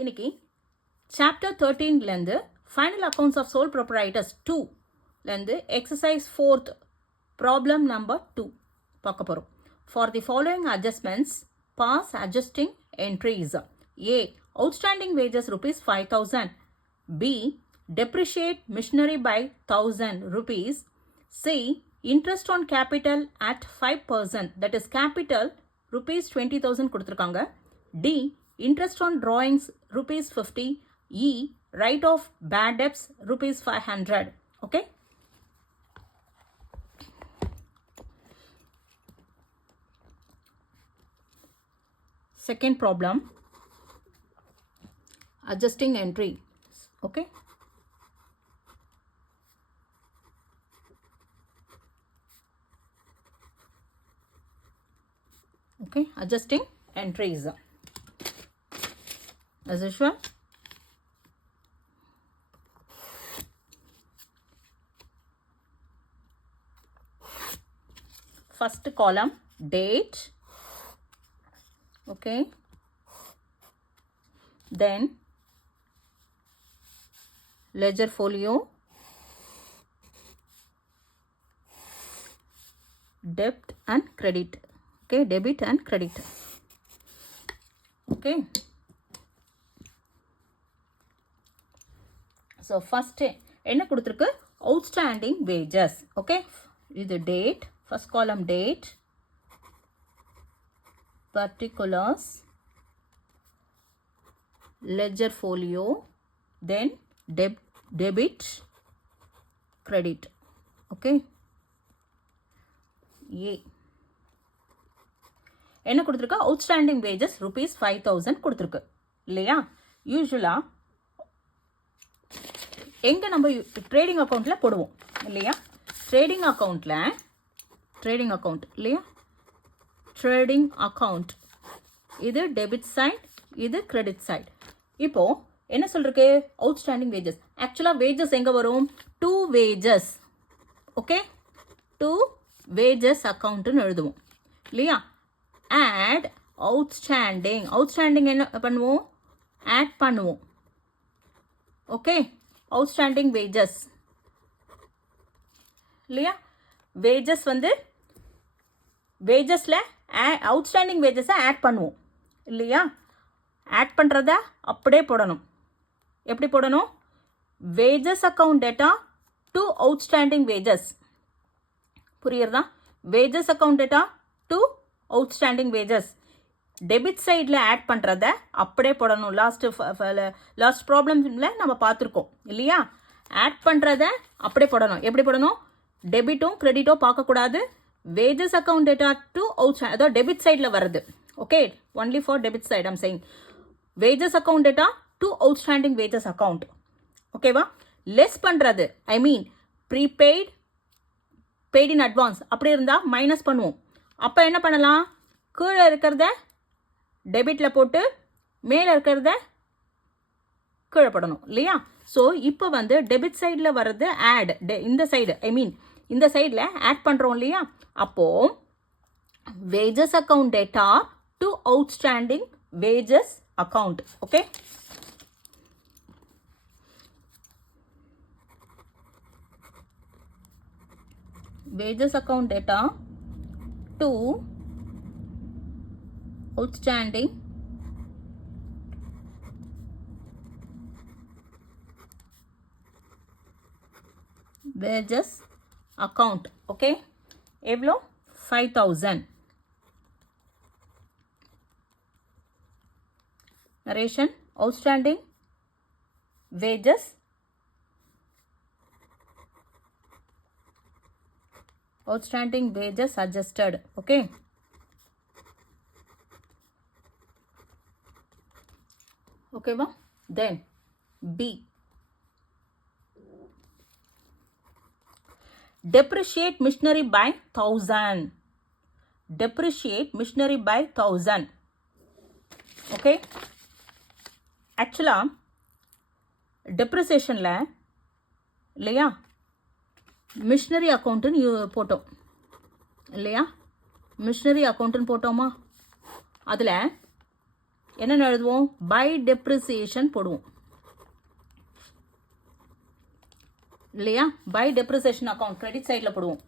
இன்னைக்கு சாப்டர் 13லேருந்து final accounts of sole proprietors 2லேருந்து எக்ஸசைஸ் 4th ப்ராப்ளம் நம்பர் 2 பார்க்க போகிறோம். For the following adjustments pass adjusting entries. A. Outstanding wages rupees 5,000. B. Depreciate machinery by 1,000 rupees. C. Interest on capital at 5%, that is capital rupees 20,000 கொடுத்துருக்காங்க. D. Interest on drawings rupees 50. E. Write off bad debts rupees 500. Okay. Second problem, adjusting entry. Okay. Okay, adjusting entries. As usual, first column date. Okay, then ledger folio, debt and credit. Okay, debit and credit. Okay, so first என்ன கொடுத்திருக்கு, outstanding wages. Okay, இது date, first column date, particulars, ledger folio, then debit, credit. Okay, A. என்ன கொடுத்துருக்கு, outstanding wages rupees 5,000 கொடுத்துருக்கு இல்லையா. யூஸ்வலாக எங்கே நம்ம ட்ரேடிங் அக்கௌண்ட்டில் போடுவோம் இல்லையா. ட்ரேடிங் அக்கௌண்ட் இல்லையா. ட்ரேடிங் அக்கௌண்ட் இது டெபிட் சைட், இது கிரெடிட் சைட். இப்போது என்ன சொல்லிருக்கு, அவுட்ஸ்டாண்டிங் வேஜஸ். ஆக்சுவலாக வேஜஸ் எங்கே வரும், 2 wages. ஓகே, 2 wages அக்கௌண்ட்டுன்னு எழுதுவோம் இல்லையா. ஆட் அவுட்ஸ்டாண்டிங் என்ன பண்ணுவோம், ஆட் பண்ணுவோம். ஓகே, அவுட்ஸ்டாண்டிங் வேஜஸ் இல்லையா. வேஜஸ் வந்து வேஜஸில் அவுட்ஸ்டாண்டிங் வேஜஸை ஆட் பண்ணுவோம் இல்லையா. ஆட் பண்ணுறத அப்படியே போடணும். எப்படி போடணும், wages account debtor to outstanding wages. புரியுறதா, wages account debtor to outstanding wages. Debit சைடில் ஆட் பண்ணுறத அப்படியே போடணும். லாஸ்ட் ப்ராப்ளம்ல நம்ம பார்த்துருக்கோம் இல்லையா. ஆட் பண்ணுறத அப்படியே போடணும். எப்படி போடணும், டெபிட்டும் கிரெடிட்டும் பார்க்கக்கூடாது. Wages account debtor to outstand, அதாவது டெபிட் சைடில் வருது. Okay, only for debit side I'm saying. Wages account debtor to outstanding wages account. ஓகேவா. லெஸ் பண்ணுறது, I mean prepaid, paid in advance அப்படி இருந்தால் மைனஸ் பண்ணுவோம். அப்போ என்ன பண்ணலாம், கீழே இருக்கிறத டெபிட்டில் போட்டு மேலே இருக்கிறத கீழே போடணும் இல்லையா. ஸோ இப்போ வந்து டெபிட் சைடில் வர்றது ஆட், இந்த சைடு ஐ மீன் இந்த சைடில் ஆட் பண்ணுறோம் இல்லையா. அப்போது wages account debtor to outstanding wages account. Okay, wages account data to outstanding wages account. Okay, எவ்வளோ, 5,000. narration, outstanding wages adjusted. Okay, okay, then B. Depreciate machinery by 1,000. Depreciate machinery by 1,000. Okay, ஆக்சுவலாக டெப்ரிசியேஷனில் இல்லையா machinery அக்கௌண்ட்டுன்னு போட்டோம் இல்லையா. Machinery அக்கௌண்ட்டுன்னு போட்டோமா, அதில் என்னென்ன எழுதுவோம்? By depreciation போடுவோம் இல்லையா? பை டெப்ரிசியேஷன் அக்கௌண்ட் கிரெடிட் சைடில் போடுவோம்.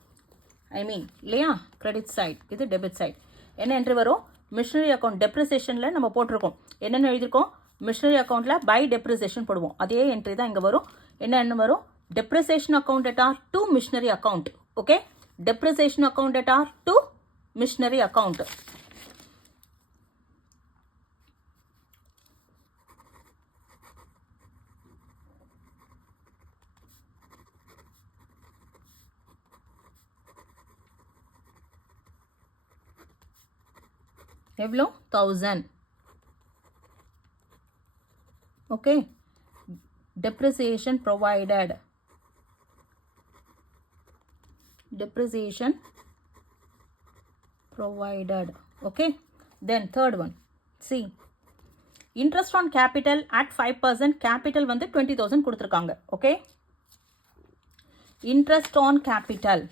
இல்லையா? கிரெடிட் சைட், இது டெபிட் சைட். என்ன என்ட்ரி வரும்? மிஷினரி அக்கௌண்ட் டெப்ரிசியேஷனில் நம்ம போட்டிருக்கோம். என்னென்ன எழுதியிருக்கோம்? மிஷினரி அக்கௌண்ட்டில் பை டெப்ரிசியேஷன் போடுவோம். அதே என்ட்ரி தான் இங்கே வரும். என்ன வரும்? Depreciation account at to machinery account. Okay, depreciation account at to machinery account. எவ்வளோ? 1000. Okay, depreciation provided. Depreciation provided. Okay, then third one. See, interest on capital at 5%. Capital வந்து 20,000 கொடுத்துருக்காங்க. Okay, interest on capital.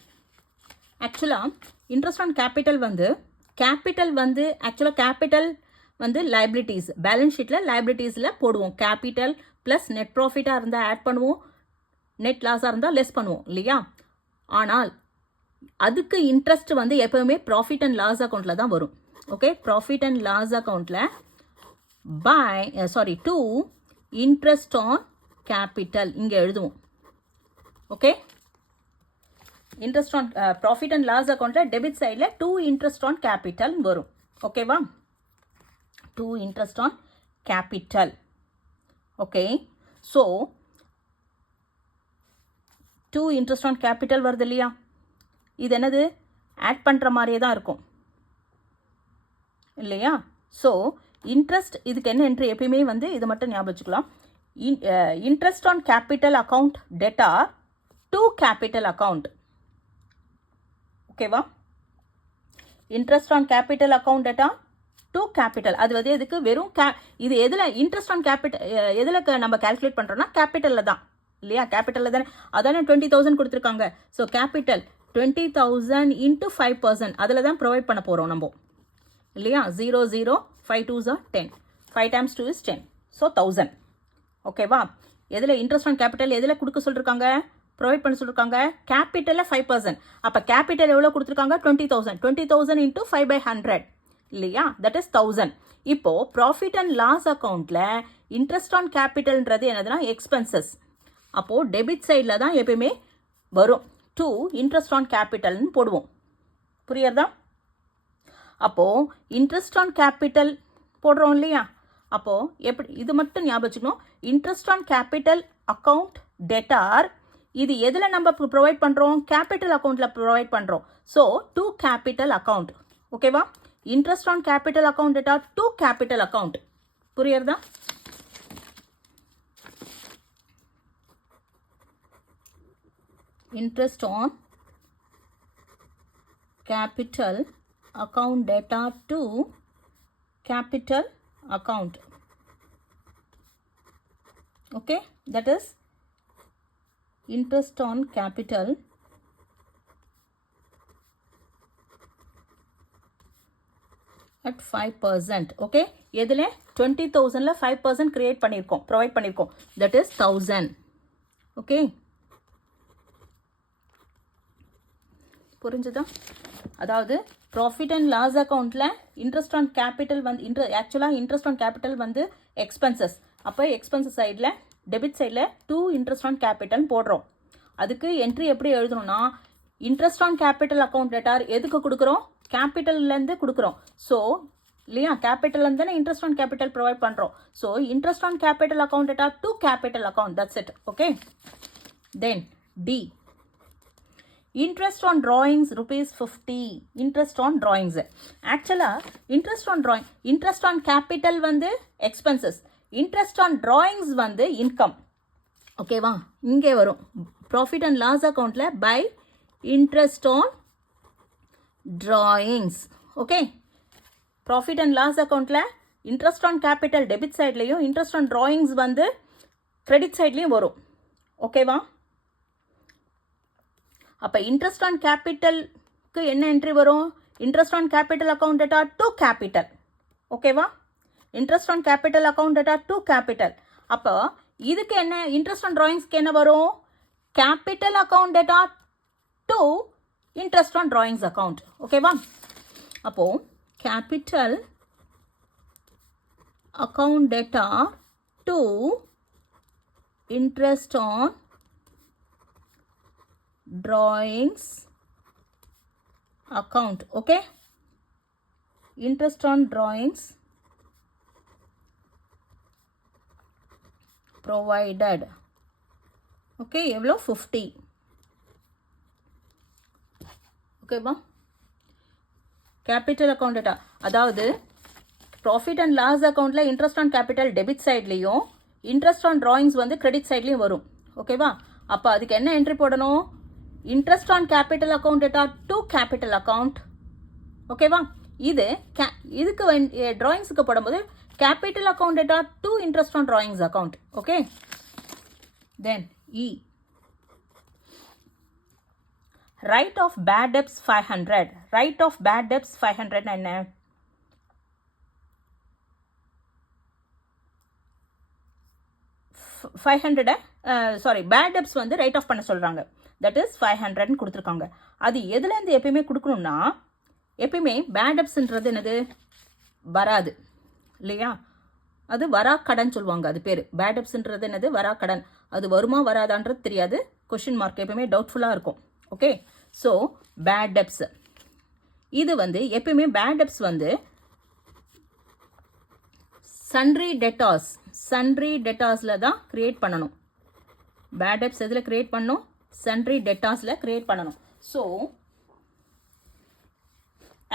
ஆக்சுவலாக interest on capital வந்து ஆக்சுவலாக capital வந்து liabilities, balance ஷீட்டில் லைபிலிட்டிஸில் போடுவோம். Capital plus net ப்ராஃபிட்டாக இருந்தால் ஆட் பண்ணுவோம், நெட் லாஸாக இருந்தால் லெஸ் பண்ணுவோம் இல்லையா? ஆனால் அதுக்கு இன்ட்ரெஸ்ட் வந்து எப்போவுமே ப்ராஃபிட் அண்ட் லாஸ் அக்கௌண்ட்டில் தான் வரும். ஓகே, ப்ராஃபிட் அண்ட் லாஸ் அக்கௌண்ட்டில் டு இன்ட்ரெஸ்ட் ஆன் கேபிட்டல் இங்கே எழுதுவோம். Okay, interest on profit and loss அக்கௌண்ட்டில் டெபிட் சைடில் டு இன்ட்ரெஸ்ட் ஆன் கேபிட்டல் வரும். ஓகேவா? To interest on capital. Okay, so to interest on capital வருது இல்லையா? இது என்னது? ஆட் பண்ணுற மாதிரியே தான் இருக்கும் இல்லையா? ஸோ இன்ட்ரெஸ்ட், இதுக்கு என்ன என்ட்ரி? எப்பயுமே வந்து இது மட்டும் ஞாபகம் வச்சுக்கலாம். Interest on capital account debtor to capital account. ஓகேவா? Interest on capital account debtor to capital. அது வந்து எதுக்கு? வெறும் இது எதில் இன்ட்ரெஸ்ட் ஆன் கேபிட்டல் எதில் நம்ம கால்குலேட் பண்ணுறோன்னா கேபிட்டலில் தான் இல்லையா? கேபிட்டலில் தானே, அதானே 20,000 கொடுத்துருக்காங்க. ஸோ கேபிட்டல் 20,000 இன்ட்டு 5%, அதில் தான் ப்ரொவைட் பண்ண போகிறோம் நம்ம இல்லையா? 0 0 5 2s are 10, 5 times 2 is 10, so 1000. ஓகேவா? எதில் இன்ட்ரெஸ்ட் ஆன் கேபிட்டல் எதில் கொடுக்க சொல்லியிருக்காங்க? ப்ரொவைட் பண்ண சொல்லியிருக்காங்க கேபிட்டலில் 5%. அப்போ கேபிட்டல் எவ்வளோ கொடுத்துருக்காங்க? 20,000. 20,000 இன்ட்டு 5/100 இல்லையா? That is 1000. இப்போது ப்ராஃபிட் அண்ட் லாஸ் அக்கௌண்ட்டில் இன்ட்ரெஸ்ட் ஆன் கேபிட்டல்ன்றது என்னதுன்னா எக்ஸ்பென்சஸ். அப்போது டெபிட் சைடில் தான் எப்பயுமே வரும். டு இன்ட்ரெஸ்ட் ஆன் கேபிட்டல்னு போடுவோம். புரியுறதா? அப்போது இன்ட்ரெஸ்ட் ஆன் கேபிட்டல் போடுறோம் இல்லையா? அப்போது எப்படி இது மட்டும் ஞாபகம் வச்சுக்கணும். Interest on capital account debtor, இது எதில் நம்ம ப்ரொவைட் பண்ணுறோம்? கேபிட்டல் அக்கௌண்ட்டில் ப்ரொவைட் பண்ணுறோம். So to capital account. ஓகேவா? Interest on capital account debtor to capital account. புரியுறதா? Interest on capital account debtor to capital account. Okay, that is interest on capital at 5%. Okay, எதில் 20,000ல 5% create பண்ணியிருக்கோம், provide பண்ணியிருக்கோம். that is 1000. Okay, புரிஞ்சுதா? அதாவது profit and loss அக்கௌண்ட்டில் interest on capital வந்து ஆக்சுவலாக இன்ட்ரெஸ்ட் ஆன் கேபிட்டல் வந்து எக்ஸ்பென்சஸ். அப்போ எக்ஸ்பென்சஸ் சைடில் டெபிட் சைடில் டு இன்ட்ரெஸ்ட் ஆன் கேபிட்டல் போடுறோம். அதுக்கு என்ட்ரி எப்படி எழுதணும்னா interest on capital account debtor எதுக்கு கொடுக்குறோம்? கேபிட்டல்லேருந்து கொடுக்குறோம். ஸோ இல்லையா? கேபிட்டல்லேருந்து தானே இன்ட்ரெஸ்ட் ஆன் கேபிட்டல் ப்ரொவைட் பண்ணுறோம். So interest on capital account debtor to capital account. That's it. Okay, then the interest on drawings ₹50. interest on drawings. ஆக்சுவலாக interest on capital வந்து expenses, interest on drawings வந்து income. ஓகேவா? இங்கே வரும் profit and loss அக்கௌண்ட்டில் by interest on drawings. ஓகே, profit and loss அக்கௌண்ட்டில் interest on capital debit சைட்லேயும் இன்ட்ரெஸ்ட் ஆன் drawings வந்து கிரெடிட் சைட்லேயும் வரும். ஓகேவா? அப்போ இன்ட்ரெஸ்ட் ஆன் கேபிட்டலுக்கு என்ன என்ட்ரி வரும்? Interest on capital account debtor to capital. ஓகேவா? Interest on capital account debtor to capital. அப்போ இதுக்கு என்ன இன்ட்ரெஸ்ட் ஆன் டிராயிங்ஸ்க்கு என்ன வரும்? Capital account debtor to interest on drawings account. ஓகேவா? அப்போ capital account debtor to interest on drawings account. Okay, interest on drawings provided. Okay, எவ்வளோ 50. ஓகேவா? கேபிட்டல் அக்கௌண்ட் டேட்டா, அதாவது ப்ராஃபிட் அண்ட் லாஸ் அக்கௌண்ட்டில் இன்ட்ரெஸ்ட் ஆன் கேபிட்டல் டெபிட் சைட்லேயும் interest on drawings வந்து credit சைட்லேயும் வரும். ஓகேவா? அப்போ அதுக்கு என்ன என்ட்ரி போடணும்? Interest on capital account debtor to capital account. ஓகேவா? இதுக்கு டிராயிங்ஸுக்கு போடும்போது capital account debtor to interest on drawings account. Okay, then e write off bad debts 500. Write off bad debts 500 என்ன? பேட் டெப்ஸ் வந்து ரைட் ஆஃப் பண்ண சொல்கிறாங்க. That is 500 கொடுத்துருக்காங்க. அது எதுலேருந்து எப்பயுமே கொடுக்கணும்னா, எப்பயுமே பேட் டெப்ஸ்ன்றது என்னது? வராது இல்லையா? அது வரா கடன் சொல்லுவாங்க. அது பேர் பேட் டெப்ஸ்ன்றது என்னது? வரா கடன். அது வருமா வராதான்றது தெரியாது. கொஷின் மார்க் எப்பயுமே டவுட்ஃபுல்லாக இருக்கும். ஓகே, ஸோ பேட் டெப்ஸ் இது வந்து எப்பயுமே பேட் டெப்ஸ் வந்து சன்ட்ரி டெட்டாஸ், சன்ட்ரி டெட்டாஸில் தான் கிரியேட் பண்ணணும். பேட் டெப்ஸ் எதில் கிரியேட் பண்ணணும்? சன்ட்ரி டெட்டாஸில் கிரியேட் பண்ணணும். ஸோ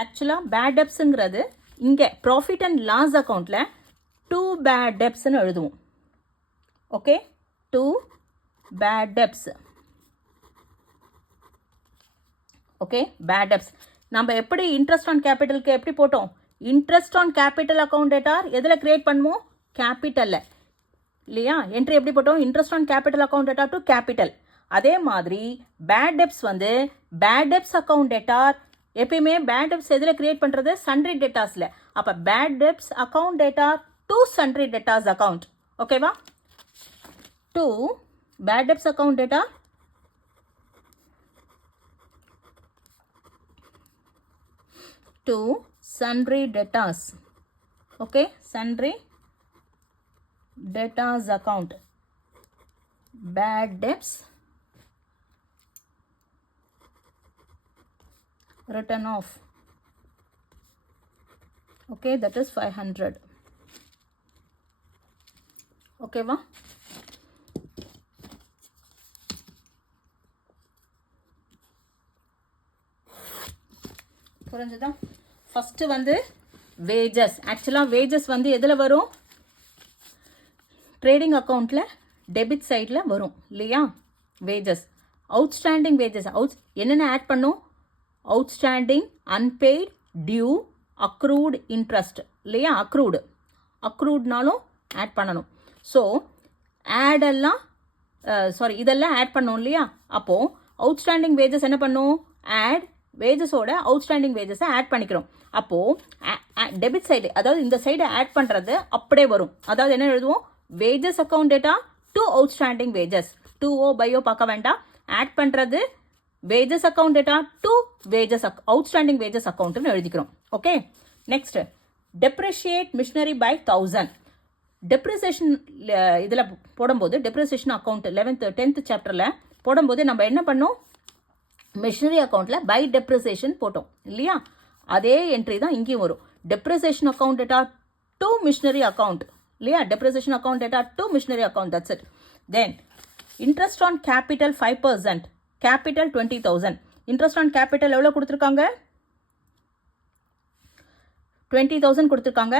ஆக்சுவலாக பேட் டெப்ஸுங்கிறது இங்கே ப்ராஃபிட் அண்ட் லாஸ் அக்கௌண்ட்டில் டூ பேட் டெப்ஸ்ன்னு எழுதுவோம். Okay, to bad debts. Okay, bad debts நம்ம எப்படி இன்ட்ரெஸ்ட் ஆன் கேபிட்டலுக்கு எப்படி போட்டோம்? Interest on capital account debtor எதில் கிரியேட் பண்ணுவோம்? கேபிட்டலில் இல்லையா? என்ட்ரி எப்படி போட்டோம்? Interest on capital account debtor to capital. அதே மாதிரி பேட் டெப்ஸ் வந்து பேட் டெப்ஸ் அக்கௌண்ட் டேட்டா எப்பயுமே பேட் டெப்ஸ் எதில் கிரியேட் பண்ணுறது? சன்ட்ரி டேட்டாஸில். அப்போ bad debts account debtor to sundry debtors account. ஓகேவா? To bad debts account debtor to sundry debtors. Okay, sundry debtors account. Bad debts written off. Okay, that is 500. Okay va? புரிஞ்சுதா? First வந்து wages. ஆக்சுவலாக wages வந்து எதில் வரும்? Trading அக்கௌண்ட்டில் debit சைடில் வரும் இல்லையா? Wages, outstanding wages. என்னென்ன ஆட் பண்ணும்? Outstanding, unpaid, due, accrued interest இல்லையா? அக்ரூட்னாலும் ஆட் பண்ணணும். ஸோ ஆடெல்லாம் இதெல்லாம் ஆட் பண்ணோம் இல்லையா? அப்போது அவுட்ஸ்டாண்டிங் வேஜஸ் என்ன பண்ணும்? ஆட் வேஜஸோட அவுட்ஸ்டாண்டிங் வேஜஸை ஆட் பண்ணிக்கிறோம். அப்போது டெபிட் சைடு, அதாவது இந்த சைடு ஆட் பண்ணுறது அப்படியே வரும். அதாவது என்ன எழுதுவோம்? Wages account debtor to outstanding wages. 2O பையோ பார்க்க வேண்டாம். ஆட் பண்ணுறது wages account debtor to wages outstanding wages அக்கௌண்ட்னு எழுதிக்கிறோம். Okay, next depreciate machinery by 1000. Depreciation இதில் போடும்போது டெப்ரிசியேஷன் அக்கௌண்ட் 10th சாப்டரில் போடும்போது நம்ம என்ன பண்ணோம்? மிஷினரி அக்கௌண்ட்டில் பை டெப்ரிசியேஷன் போட்டோம் இல்லையா? அதே என்ட்ரி தான் இங்கேயும் வரும். Depreciation account debtor to machinery account இல்லையா? Depreciation account debtor to machinery account. That's it. Then interest on capital 5%, capital 20,000. Interest on capital எவ்வளோ கொடுத்துருக்காங்க? 20,000 கொடுத்துருக்காங்க.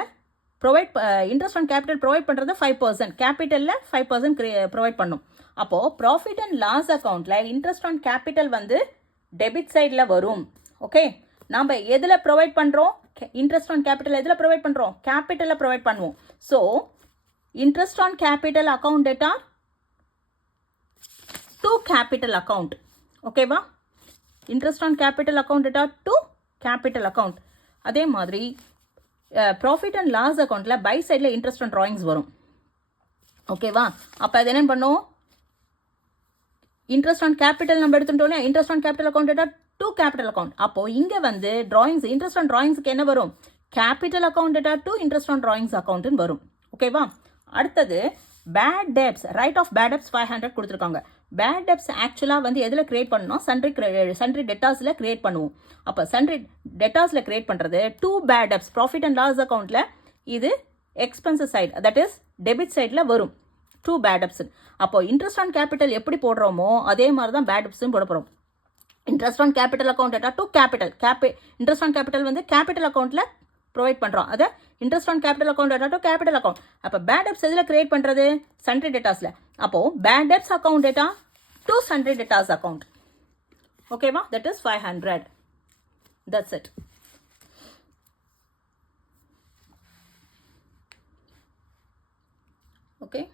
இன்ட்ரெஸ்ட் ஆன் கேபிட்டல் ப்ரொவைட் பண்ணுறது 5%. கேபிட்டலில் 5% ப்ரொவைட் பண்ணும். அப்போது ப்ராஃபிட் அண்ட் லாஸ் அக்கௌண்ட்டில் இன்ட்ரெஸ்ட் ஆன் கேபிட்டல் வந்து debit சைடில் வரும். ஓகே, நம்ம எதில் ப்ரொவைட் பண்ணுறோம்? இன்ட்ரெஸ்ட் ஆன் கேபிட்டல் எதில் ப்ரொவைட் பண்ணுறோம்? கேபிட்டலில் ப்ரொவைட் பண்ணுவோம். So interest on capital account debtor to capital account. ஓகேவா? Interest on capital account debtor to capital account. அதே மாதிரி ப்ராஃபிட் அண்ட் லாஸ் அக்கௌண்ட்டில் பை சைடில் இன்ட்ரெஸ்ட் அண்ட் ட்ராயிங்ஸ் வரும். ஓகேவா? அப்போ அது என்ன பண்ணும்? இன்ட்ரெஸ்ட் ஆன் கேபிட்டல் நம்ம எடுத்துட்டோம். Interest on capital account to capital account. அப்போ இங்கே வந்து ட்ராயிங்ஸ் இன்ட்ரெஸ்ட் ஆன் ட்ராயிங்ஸுக்கு என்ன வரும்? Capital account to interest on drawings அக்கௌண்ட்னு வரும். ஓகேவா? அடுத்தது bad debts, write off bad debts 500 கொடுத்துருக்காங்க. பேட் டெப்ஸ் ஆக்சுவலாக வந்து எதில் கிரியேட் பண்ணணும்? சன்ட்ரி டெட்டாஸில் கிரியேட் பண்ணுவோம். அப்போ சன்ட்ரி டெட்டாஸில் கிரியேட் பண்ணுறது to bad debts profit and loss அக்கௌண்ட்டில் இது expenses side, that is debit சைடில் வரும் டூ பேட் டெப்ஸ். அப்போ இன்ட்ரெஸ்ட் ஆன் கேபிட்டல் எப்படி போடுறோமோ அதே மாதிரி தான் பேட் டெப்ஸும் போட போகிறோம். Interest on capital account to capital interest on capital வந்து கேபிட்டல் அக்கௌண்ட்டில் ப்ரொவைட் பண்ணுறோம். அதை interest on capital account to capital account. அப்போ பேட் டெப்ஸ் எதில் கிரியேட் பண்ணுறது? சன்ட்ரி டெட்டாஸில். அப்போது bad debts account debtor to sundry debtors account. ஓகேவா? That is 500. That's it. Okay.